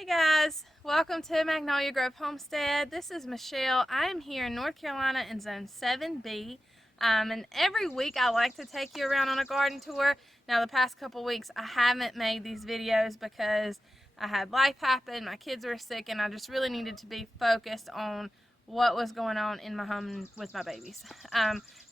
Hey guys, welcome to Magnolia Grove Homestead. This is Michelle. I'm here in North Carolina in Zone 7B. And every week I like to take you around on a garden tour. Now the past couple weeks I haven't made these videos because I had life happen, my kids were sick, and I just really needed to be focused on what was going on in my home with my babies.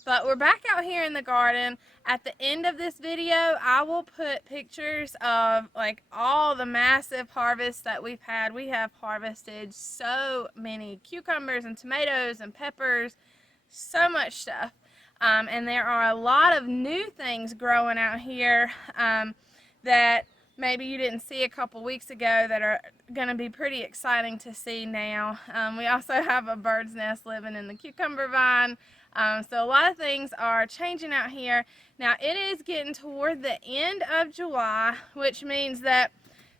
But we're back out here in the garden. At the end of this video, I will put pictures of like all the massive harvests that we've had. We have harvested so many cucumbers and tomatoes and peppers, so much stuff. And there are a lot of new things growing out here that maybe you didn't see a couple weeks ago that are going to be pretty exciting to see now. We also have a bird's nest living in the cucumber vine. So a lot of things are changing out here. Now it is getting toward the end of July, which means that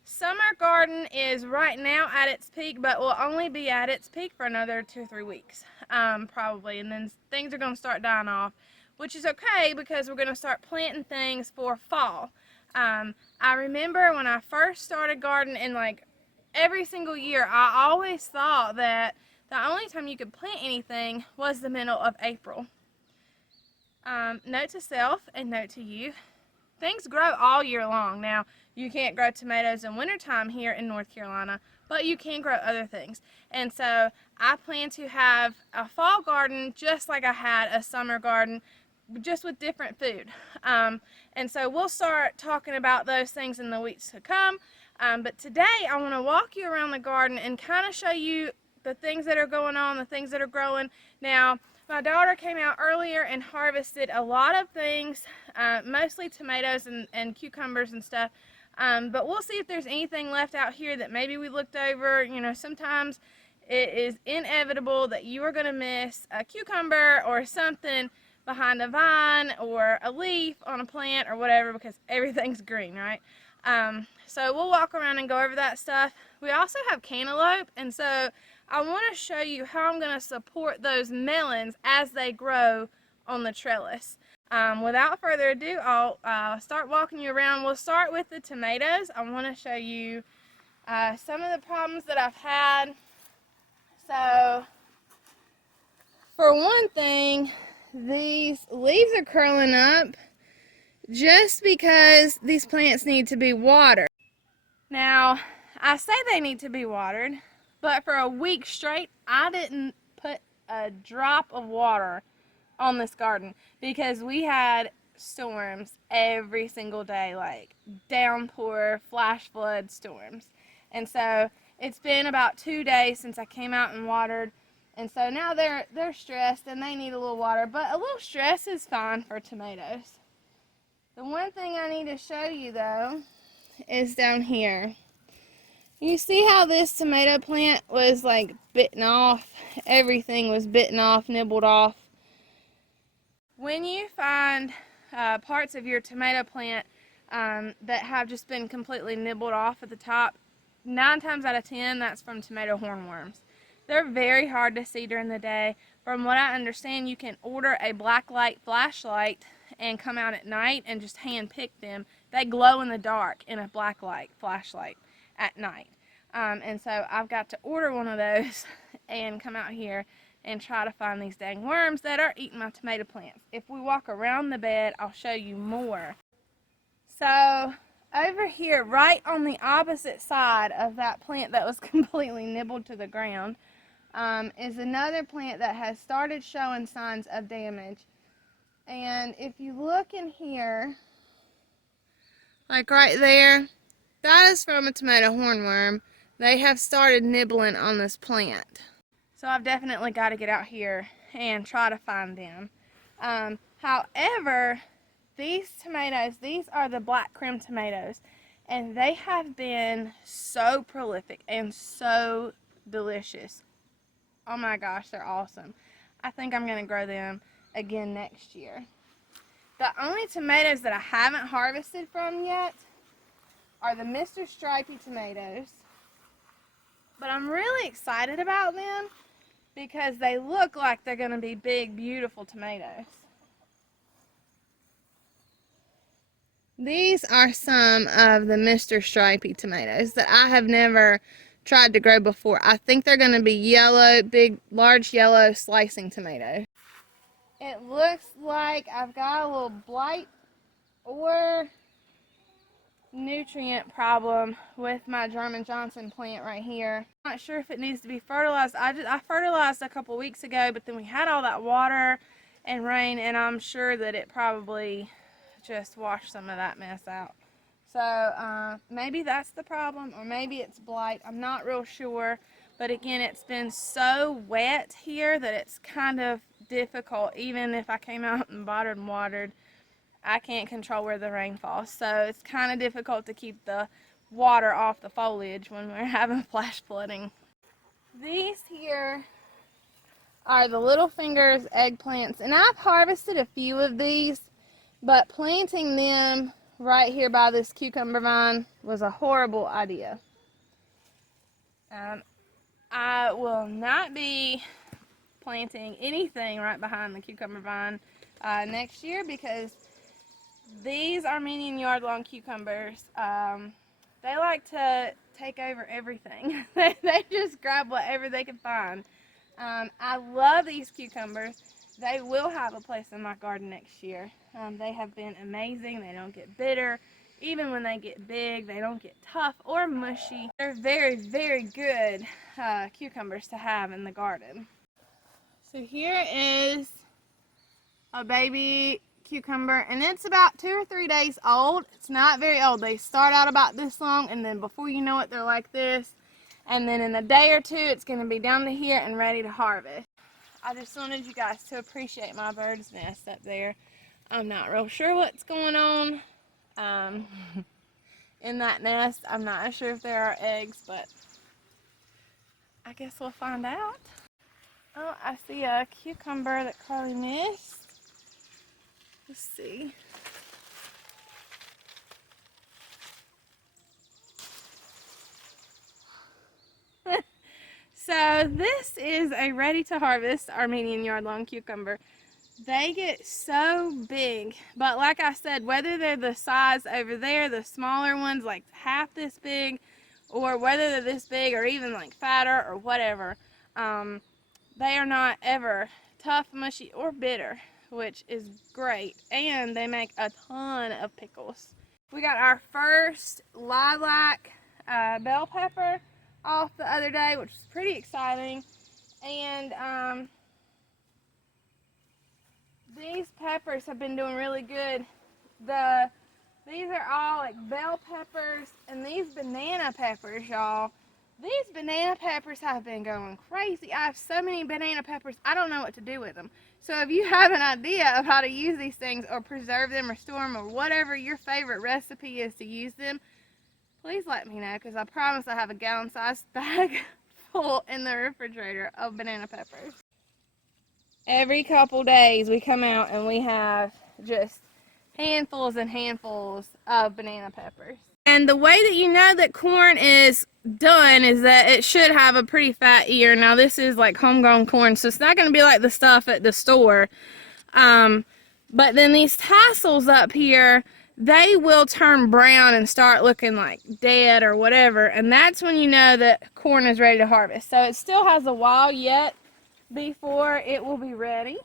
summer garden is right now at its peak, but will only be at its peak for another 2 or 3 weeks, probably. And then things are going to start dying off, which is okay because we're going to start planting things for fall. I remember when I first started gardening, and like every single year, I always thought that the only time you could plant anything was the middle of April. Note to self and note to you, things grow all year long. Now, you can't grow tomatoes in wintertime here in North Carolina, but you can grow other things. And so I plan to have a fall garden just like I had a summer garden, just with different food. And so we'll start talking about those things in the weeks to come. But today I want to walk you around the garden and kind of show you the things that are going on, the things that are growing. Now, my daughter came out earlier and harvested a lot of things, mostly tomatoes and cucumbers and stuff. But we'll see if there's anything left out here that maybe we looked over. You know, sometimes it is inevitable that you are going to miss a cucumber or something behind a vine or a leaf on a plant or whatever, because everything's green, right? So we'll walk around and go over that stuff. We also have cantaloupe, and so I want to show you how I'm going to support those melons as they grow on the trellis. Without further ado, I'll start walking you around. We'll start with the tomatoes. I want to show you some of the problems that I've had. So, for one thing, these leaves are curling up just because these plants need to be watered. Now, I say they need to be watered, but for a week straight, I didn't put a drop of water on this garden because we had storms every single day, like downpour, flash flood storms. And so it's been about 2 days since I came out and watered. And so now they're stressed and they need a little water, but a little stress is fine for tomatoes. The one thing I need to show you though is down here. You see how this tomato plant was like bitten off? Everything was bitten off, nibbled off. When you find parts of your tomato plant that have just been completely nibbled off at the top, 9 times out of 10 that's from tomato hornworms. They're very hard to see during the day. From what I understand, you can order a black light flashlight and come out at night and just hand pick them. They glow in the dark in a black light flashlight at night. And so I've got to order one of those and come out here and try to find these dang worms that are eating my tomato plants. If we walk around the bed, I'll show you more. So over here, right on the opposite side of that plant that was completely nibbled to the ground, is another plant that has started showing signs of damage. And if you look in here, like right there, that is from a tomato hornworm. They have started nibbling on this plant. So I've definitely got to get out here and try to find them. However, these tomatoes, these are the black creme tomatoes, and they have been so prolific and so delicious. Oh my gosh, they're awesome. I think I'm going to grow them again next year. The only tomatoes that I haven't harvested from yet are the Mr. Stripey tomatoes. But I'm really excited about them because they look like they're going to be big, beautiful tomatoes. These are some of the Mr. Stripey tomatoes that I have never tried to grow before. I think they're going to be yellow, big, large yellow slicing tomatoes. It looks like I've got a little blight or nutrient problem with my German Johnson plant right here. I'm not sure if it needs to be fertilized. I fertilized a couple weeks ago, but then we had all that water and rain, and I'm sure that it probably just washed some of that mess out. So maybe that's the problem, or maybe it's blight. I'm not real sure, but again, it's been so wet here that it's kind of difficult. Even if I came out and watered, I can't control where the rain falls, so it's kind of difficult to keep the water off the foliage when we're having flash flooding. These here are the little fingers eggplants, and I've harvested a few of these, but planting them right here by this cucumber vine was a horrible idea. I will not be planting anything right behind the cucumber vine next year, because these Armenian yard-long cucumbers, they like to take over everything. They just grab whatever they can find. I love these cucumbers. They will have a place in my garden next year. They have been amazing. They don't get bitter. Even when they get big, they don't get tough or mushy. They're very, very good cucumbers to have in the garden. So here is a baby cucumber, and it's about 2 or 3 days old. It's not very old. They start out about this long, and then before you know it, they're like this. And then in a day or two, it's going to be down to here and ready to harvest. I just wanted you guys to appreciate my bird's nest up there. I'm not real sure what's going on in that nest. I'm not sure if there are eggs, but I guess we'll find out. Oh, I see a cucumber that Carly missed. Let's see. So this is a ready to harvest Armenian yard-long cucumber. They get so big, but like I said, whether they're the size over there, the smaller ones like half this big, or whether they're this big or even like fatter or whatever, they are not ever tough, mushy, or bitter, which is great, and they make a ton of pickles. We got our first lilac bell pepper off the other day, which is pretty exciting. And these peppers have been doing really good. These are all like bell peppers, and these banana peppers, y'all. These banana peppers have been going crazy. I have so many banana peppers, I don't know what to do with them. So if you have an idea of how to use these things, or preserve them, or store them, or whatever your favorite recipe is to use them, please let me know, because I promise I have a gallon-sized bag full in the refrigerator of banana peppers. Every couple days we come out and we have just handfuls and handfuls of banana peppers. And the way that you know that corn is done is that it should have a pretty fat ear. Now this is like homegrown corn, so it's not going to be like the stuff at the store. But then these tassels up here, they will turn brown and start looking like dead or whatever, and that's when you know that corn is ready to harvest. So it still has a while yet before it will be ready.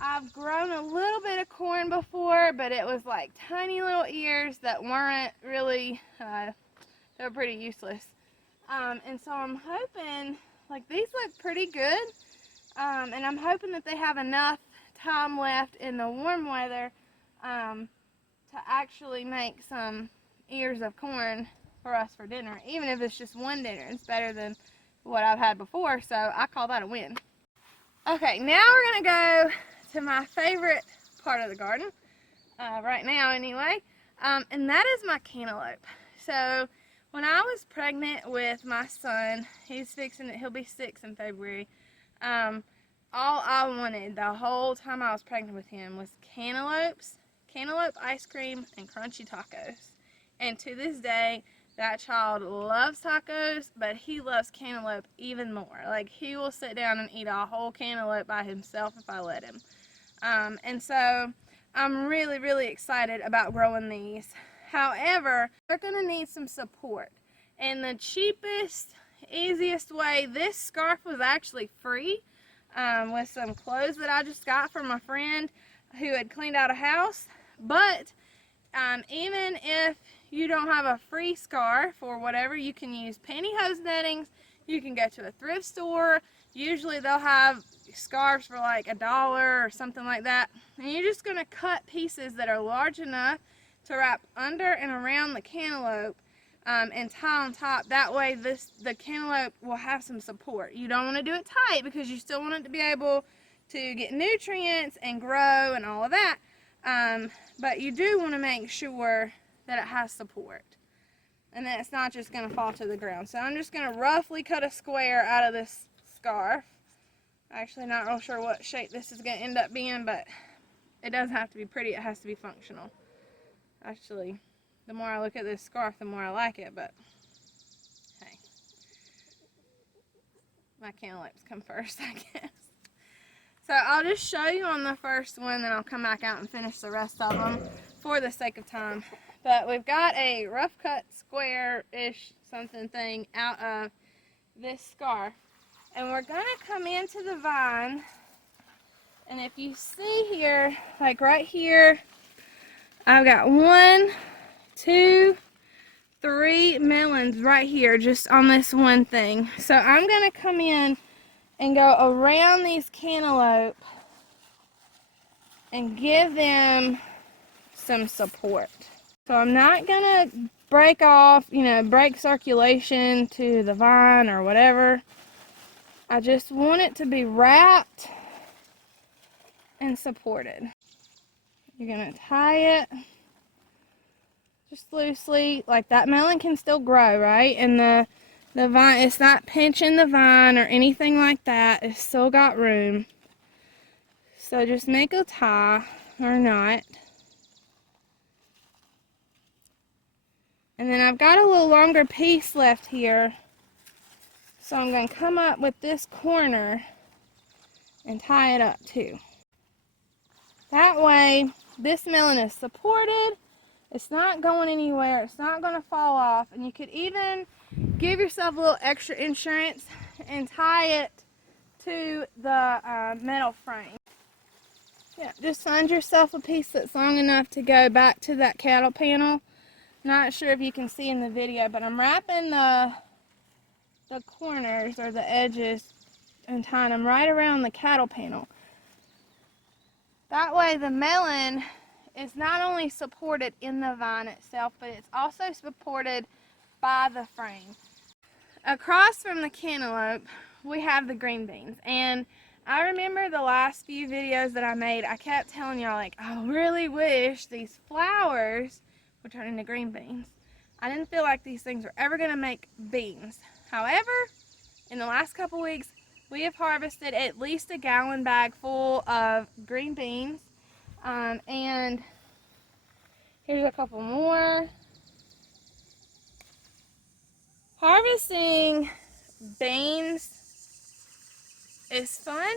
I've grown a little bit of corn before, but it was like tiny little ears that weren't really, they were pretty useless. And so I'm hoping, like, these look pretty good, and I'm hoping that they have enough time left in the warm weather to actually make some ears of corn for us for dinner. Even if it's just one dinner, it's better than what I've had before, so I call that a win. Okay, now we're gonna go to my favorite part of the garden, right now anyway, and that is my cantaloupe. So when I was pregnant with my son, he'll be 6 in February, all I wanted the whole time I was pregnant with him was cantaloupe ice cream, and crunchy tacos. And to this day, that child loves tacos, but he loves cantaloupe even more. Like, he will sit down and eat a whole cantaloupe by himself if I let him. And so I'm really, really excited about growing these. However, they're gonna need some support. And the cheapest, easiest way, this scarf was actually free with some clothes that I just got from a friend who had cleaned out a house. But even if you don't have a free scarf or whatever, you can use pantyhose nettings. You can go to a thrift store. Usually they'll have scarves for like $1 or something like that. And you're just going to cut pieces that are large enough to wrap under and around the cantaloupe and tie on top. That way the cantaloupe will have some support. You don't want to do it tight because you still want it to be able to get nutrients and grow and all of that. But you do want to make sure that it has support and that it's not just going to fall to the ground. So I'm just going to roughly cut a square out of this scarf. Actually not real sure what shape this is going to end up being, but it doesn't have to be pretty, it has to be functional. Actually, the more I look at this scarf, the more I like it, but hey, my cantaloupes come first, I guess. So I'll just show you on the first one, then I'll come back out and finish the rest of them for the sake of time. But we've got a rough cut square-ish something thing out of this scarf. And we're going to come into the vine. And if you see here, like right here, I've got 1, 2, 3 melons right here just on this one thing. So I'm going to come in and go around these cantaloupe and give them some support. So I'm not going to break off, break circulation to the vine or whatever. I just want it to be wrapped and supported. You're going to tie it just loosely, like that melon can still grow, right? And the vine, it's not pinching the vine or anything like that. It's still got room. So just make a tie or knot. And then I've got a little longer piece left here. So I'm going to come up with this corner and tie it up too. That way, this melon is supported. It's not going anywhere. It's not going to fall off. And you could even give yourself a little extra insurance and tie it to the metal frame. Yeah, just find yourself a piece that's long enough to go back to that cattle panel. Not sure if you can see in the video, but I'm wrapping the corners or the edges and tying them right around the cattle panel. That way the melon is not only supported in the vine itself, but it's also supported by the frame. Across from the cantaloupe, we have the green beans. And I remember the last few videos that I made, I kept telling y'all, like, I really wish these flowers would turn into green beans. I didn't feel like these things were ever going to make beans. However, in the last couple weeks, we have harvested at least a gallon bag full of green beans. And here's a couple more. Harvesting beans is fun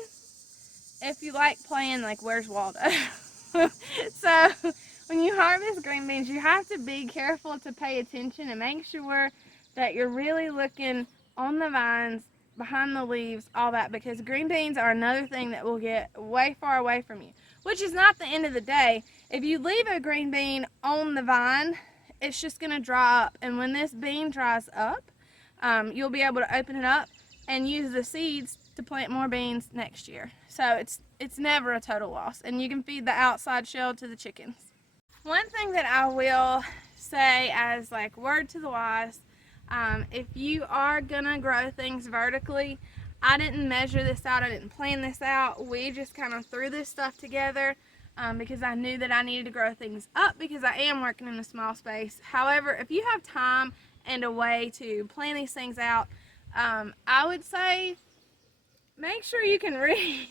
if you like playing like Where's Waldo. So when you harvest green beans, you have to be careful to pay attention and make sure that you're really looking on the vines, behind the leaves, all that, because green beans are another thing that will get way far away from you, which is not the end of the day. If you leave a green bean on the vine, it's just going to dry up, and when this bean dries up, you'll be able to open it up and use the seeds to plant more beans next year. So it's never a total loss, and you can feed the outside shell to the chickens. One thing that I will say as like word to the wise, if you are gonna grow things vertically, I didn't measure this out, I didn't plan this out, we just kind of threw this stuff together because I knew that I needed to grow things up because I am working in a small space. However, if you have time and a way to plan these things out, I would say make sure you can read.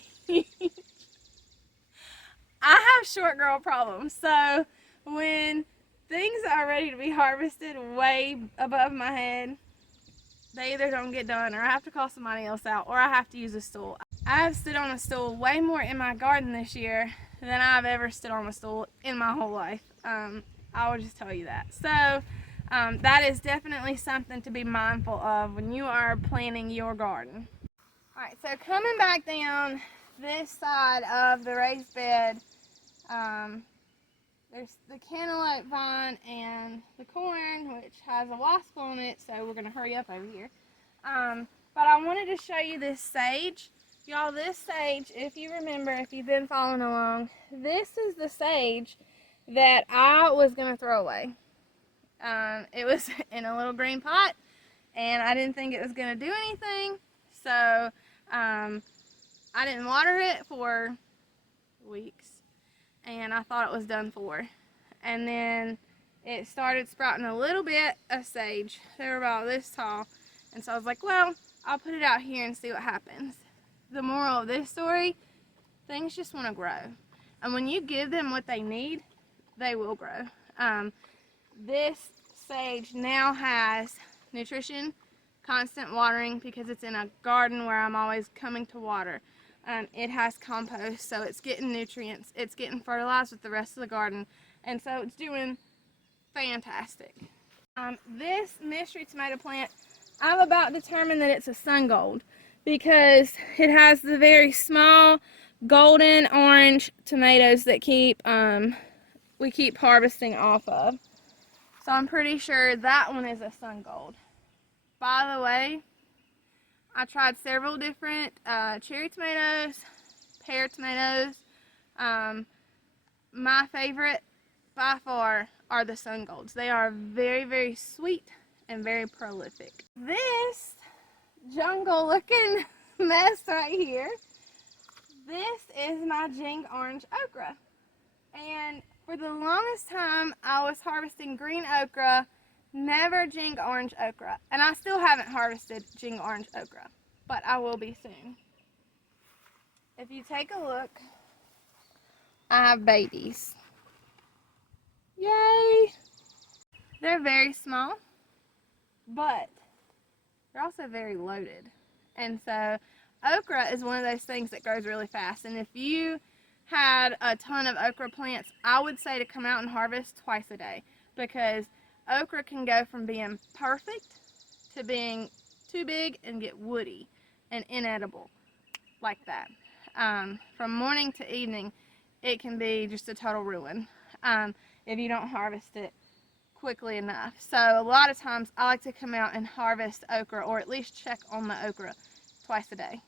I have short girl problems, so when things are ready to be harvested way above my head, they either don't get done, or I have to call somebody else out, or I have to use a stool. I have stood on a stool way more in my garden this year than I've ever stood on a stool in my whole life. I will just tell you that. So that is definitely something to be mindful of when you are planting your garden. Alright, so coming back down this side of the raised bed, there's the cantaloupe vine and the corn, which has a wasp on it, so we're going to hurry up over here. But I wanted to show you this sage. Y'all, this sage, if you remember, if you've been following along, this is the sage that I was going to throw away. It was in a little green pot, and I didn't think it was going to do anything, so I didn't water it for weeks, and I thought it was done for. And then it started sprouting a little bit of sage. They were about this tall, and so I was like, well, I'll put it out here and see what happens. The moral of this story, things just want to grow. And when you give them what they need, they will grow. This sage now has nutrition, constant watering because it's in a garden where I'm always coming to water. It has compost, so it's getting nutrients, it's getting fertilized with the rest of the garden, and so it's doing fantastic. This mystery tomato plant, I've about determined that it's a sun gold because it has the very small golden orange tomatoes that we keep harvesting off of. So I'm pretty sure that one is a sun gold. By the way, I tried several different cherry tomatoes, pear tomatoes. My favorite by far are the sun golds. They are very, very sweet and very prolific. This jungle looking mess right here, this is my Jing orange okra. And for the longest time I was harvesting green okra, never Jing orange okra. And I still haven't harvested Jing orange okra, but I will be soon. If you take a look, I have babies. Yay! They're very small, but they're also very loaded. And so okra is one of those things that grows really fast. And if you had a ton of okra plants, I would say to come out and harvest twice a day, because okra can go from being perfect to being too big and get woody and inedible like that. From morning to evening, it can be just a total ruin if you don't harvest it quickly enough. So a lot of times I like to come out and harvest okra, or at least check on the okra twice a day.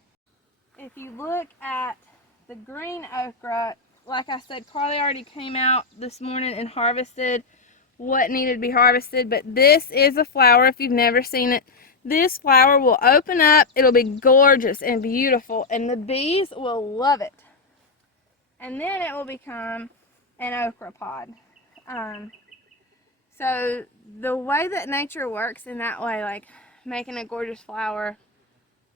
If you look at the green okra, like I said, Carly already came out this morning and harvested what needed to be harvested, but this is a flower. If you've never seen it, this flower will open up, it'll be gorgeous and beautiful, and the bees will love it, and then it will become an okra pod. So the way that nature works in that way, like making a gorgeous flower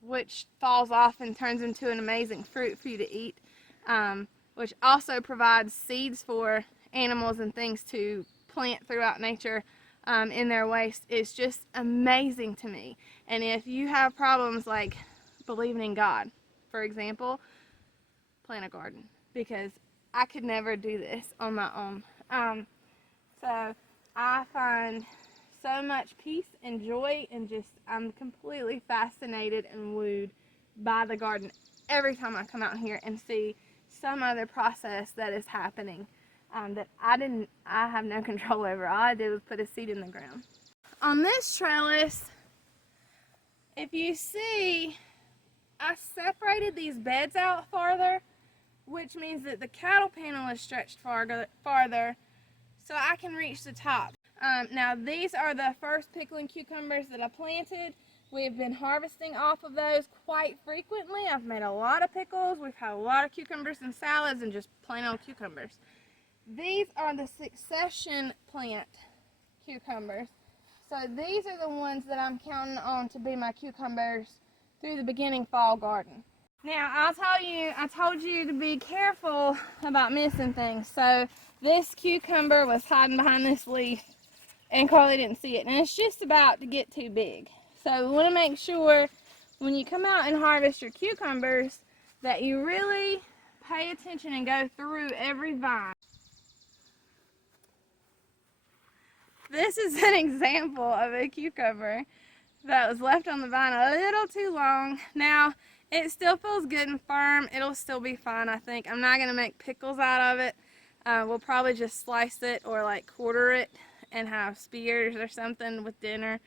which falls off and turns into an amazing fruit for you to eat, which also provides seeds for animals and things to plant throughout nature in their waste, is just amazing to me. And if you have problems like believing in God, for example, plant a garden, because I could never do this on my own. So I find so much peace and joy, and just I'm completely fascinated and wooed by the garden every time I come out here and see some other process that is happening that I have no control over. All I did was put a seed in the ground. On this trellis, if you see, I separated these beds out farther, which means that the cattle panel is stretched farther so I can reach the top. Now these are the first pickling cucumbers that I planted. We've been harvesting off of those quite frequently. I've made a lot of pickles. We've had a lot of cucumbers and salads and just plain old cucumbers. These are the succession plant cucumbers. So these are the ones that I'm counting on to be my cucumbers through the beginning fall garden. Now I told you to be careful about missing things. So this cucumber was hiding behind this leaf and Carly didn't see it, and it's just about to get too big. So we want to make sure when you come out and harvest your cucumbers that you really pay attention and go through every vine. This is an example of a cucumber that was left on the vine a little too long. Now, it still feels good and firm. It'll still be fine, I think. I'm not going to make pickles out of it. We'll probably just slice it or like quarter it and have spears or something with dinner.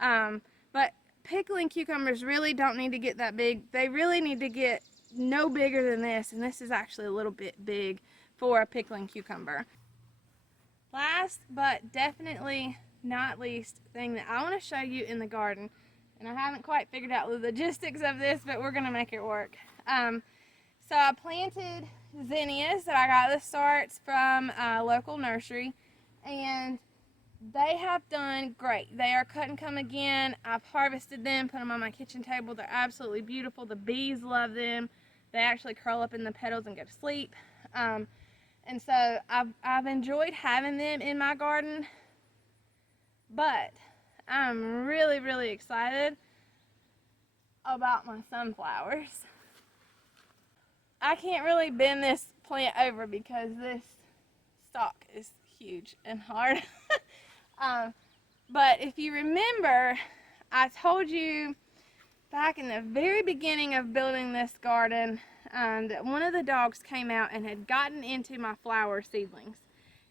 But pickling cucumbers really don't need to get that big. They really need to get no bigger than this, and this is actually a little bit big for a pickling cucumber. Last but definitely not least thing that I want to show you in the garden, and I haven't quite figured out the logistics of this, but we're going to make it work. So I planted zinnias that I got the starts from a local nursery, and they have done great. They are cut and come again. I've harvested them, put them on my kitchen table. They're absolutely beautiful. The bees love them. They actually curl up in the petals and go to sleep. And so I've enjoyed having them in my garden, but I'm really, really excited about my sunflowers. I can't really bend this plant over because this stalk is huge and hard. But if you remember, I told you back in the very beginning of building this garden that one of the dogs came out and had gotten into my flower seedlings,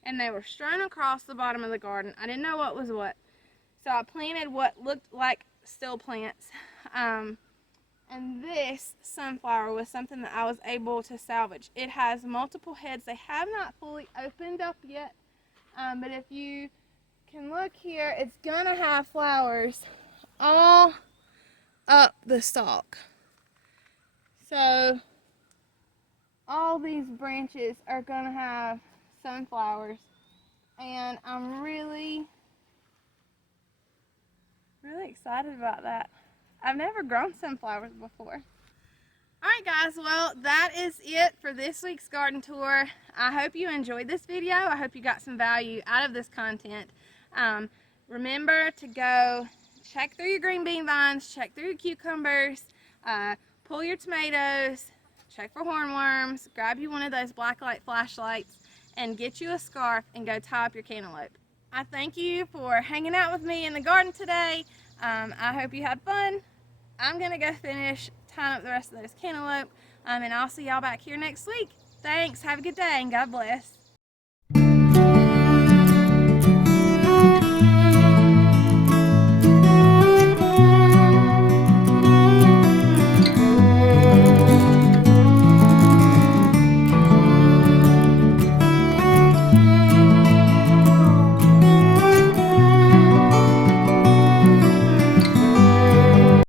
and they were strewn across the bottom of the garden. I didn't know what was what, so I planted what looked like still plants, and this sunflower was something that I was able to salvage. It has multiple heads. They have not fully opened up yet, but if you can look here, it's gonna have flowers all up the stalk. So all these branches are gonna have sunflowers, and I'm really excited about that. I've never grown sunflowers before. Alright guys, well that is it for this week's garden tour. I hope you enjoyed this video. I hope you got some value out of this content. Remember to go check through your green bean vines, check through your cucumbers, pull your tomatoes, check for hornworms, grab you one of those black light flashlights, and get you a scarf and go tie up your cantaloupe. I thank you for hanging out with me in the garden today. I hope you had fun. I'm going to go finish tying up the rest of those cantaloupe, and I'll see y'all back here next week. Thanks, have a good day, and God bless.